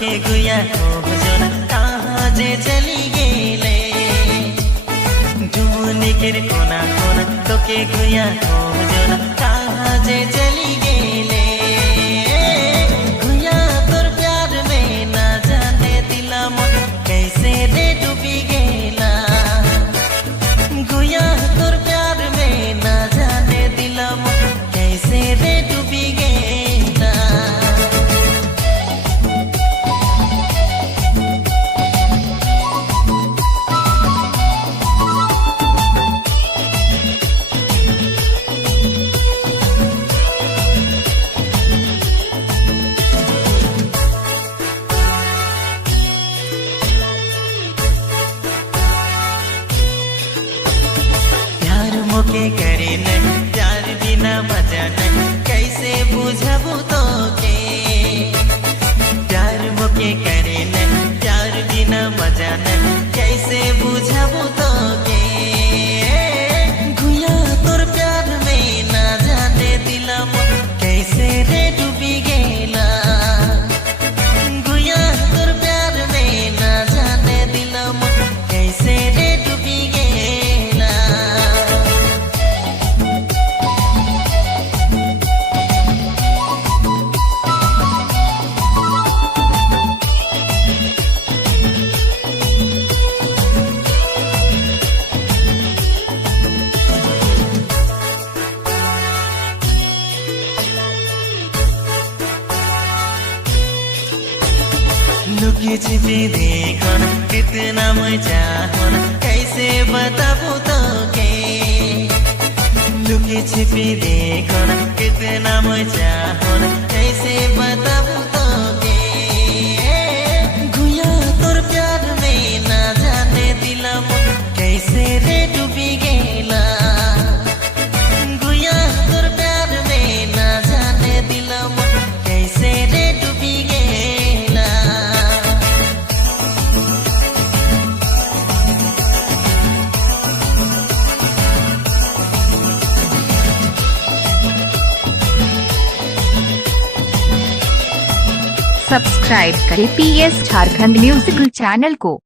के गुया हो जोना कहाँ जे चली गेले जुमुनी के कोना कोना तो के गुया हो जोना कहाँ जे चली गेले गुया तोर प्यार में ना जाने दिला मन कैसे रे डूबी गेला गुया तोर प्यार में ना जाने दिला मन कैसे रे डूबी गेला के करे नहीं प्यार बिना मजा नहीं कैसे बुझबू तो के प्यार मोके करे नहीं प्यार बिना मजा नहीं कैसे बुझबू तो के गुया तोर प्यार में ना जाने दिला मन कैसे रे डूबी गेला गुया तोर प्यार में ना जाने दिला मन कैसे रे डूबी गेला लुकी छिपी देखन कितना मजा होना कैसे बताबू तो के लुकी छिपी देखन कितना मजा होना कैसे बताबू तो के गुया तोर प्यार में ना जाने दिला मन कैसे रे डूबी गेला गुया तोर प्यार में ना जाने दिला मन कैसे रे डूबी गेला सब्सक्राइब करें PS झारखंड म्यूजिकल चैनल को।